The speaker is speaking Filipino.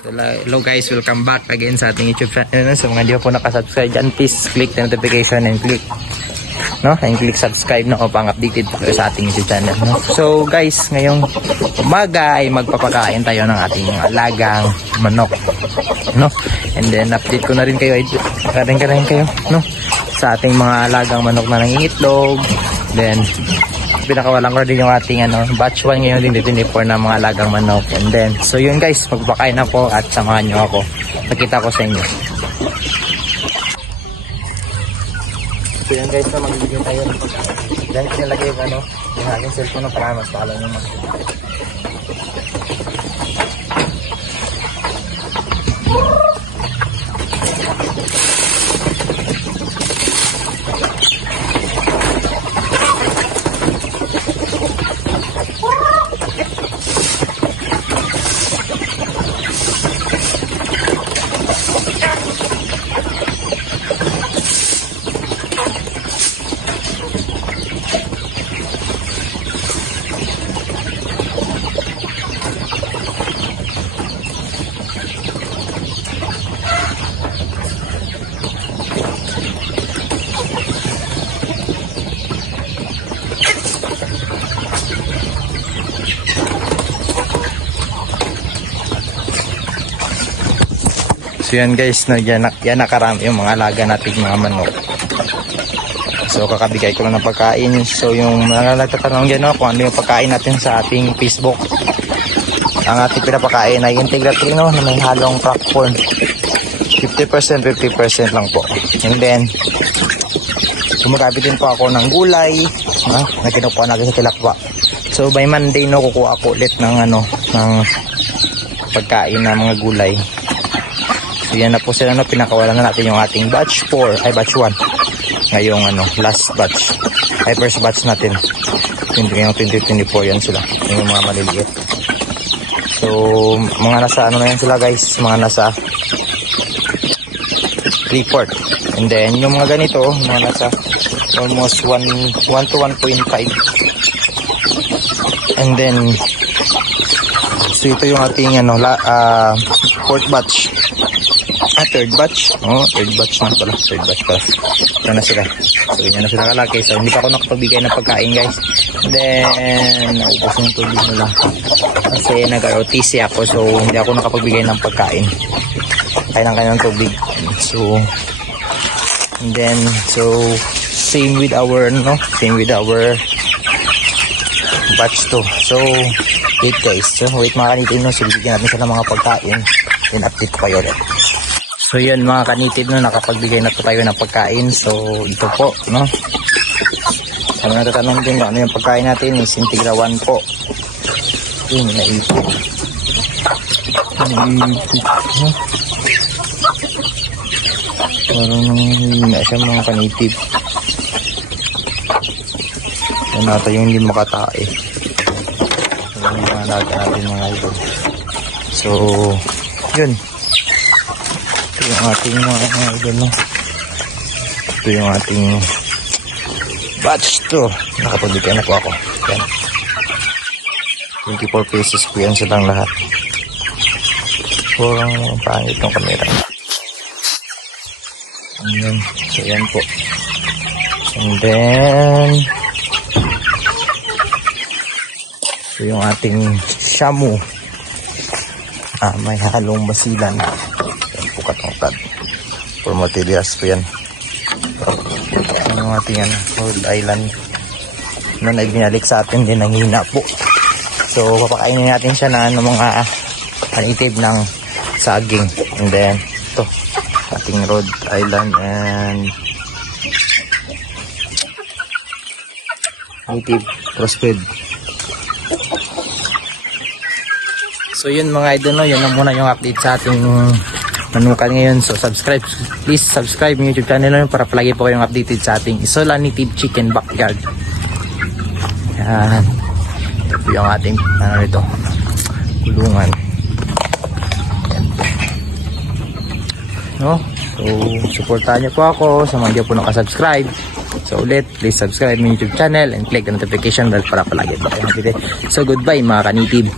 Hello guys, welcome back again sa ating YouTube channel. So mga di pa po nakasubscribe dyan, please click the notification and click subscribe na upang updated po sa ating YouTube channel. No? So guys, ngayong umaga ay magpapakain tayo ng ating alagang manok. No? And then update ko na rin kayo, kayo no? Sa ating mga alagang manok na nangingitlog. Then pinakawalan ko din yung ating batch 1 ngayon din 24 na mga alagang manok. And then so yun guys, magpapakain ako at samahan nyo ako. Nakita ko sa inyo. So yun guys, na magbibigyan tayo ng pagkain. Dahil sinalagay yung yung aking cellphone na para mas pala nyo mas. So yan guys, yan nakarami yung mga alaga nating mga manok. So kakabigay ko lang ng pagkain. So yung mga nagtatanong dyan kung ano yung pagkain natin sa ating Facebook. Ang ating pinapakain ay integrated na may halong popcorn. 50% lang po. And then gumagamit din po ako ng gulay na kinukuha natin sa tilapia. So by Monday kukuha ako ulit ng ng pagkain ng mga gulay. So yan na po sila, pinakawalan na natin yung ating batch 4, ay batch 1. Ngayong last batch, ay first batch natin. Ngayong 2024 yan sila, yung mga maliliit. So mga nasa na yan sila guys, mga nasa 3/4. And then yung mga ganito, mga nasa almost 1 to 1.5. And then so ito yung ating fourth batch. Third batch. Third batch na pala. Ito na sila. So, ganyan na sila kalaki. So, hindi pa ako nakapagbigay ng pagkain, guys. And then, naubos yung tubig nila. Kasi nag-ROTC ako. So, hindi ako nakapagbigay ng pagkain. Kaya ng kanyang tubig. So, and then, so, same with our batch 2. So, wait guys. So, wait mga kanitid. So, bibigyan natin sila ng mga pagkain. Then, update ko kayo ulit. So yan mga kanitid, nakapagbigay na po tayo ng pagkain. So ito po, kami natatanong din ano yung pagkain natin is Integra 1 po. Yun, naipit. Parang na siya mga kanitid. Yan natin yung hindi makatae. Yan yung mga alaga natin mga idol. So yun, yung ating mga idol, ito yung ating batch 2. Nakapagbigay na po ako. Yan. 24 pieces po yan silang lahat. Parang pangit ng camera. Ayan. So yan po. And then ito yung ating shamu. May halong basilan. Katungkad for materials po yan. Yung ating Rhode Island na binalik sa atin din, nanghina po. So papakainin natin siya na mga native ng saging. And then ito ating Rhode Island and native crossbred. So yun mga idol, yun na muna yung update sa ating manukan ngayon. So please subscribe yung YouTube channel namin para palagi po kayong updated sa ating Isola Native Chicken Backyard. Yan. Ito yung ating kulungan. Yan. So supportahan niyo po ako sa mga hindi po nakasubscribe. So ulit, please subscribe yung YouTube channel and click the notification bell para palagi po kayong updated. So goodbye mga kanitib.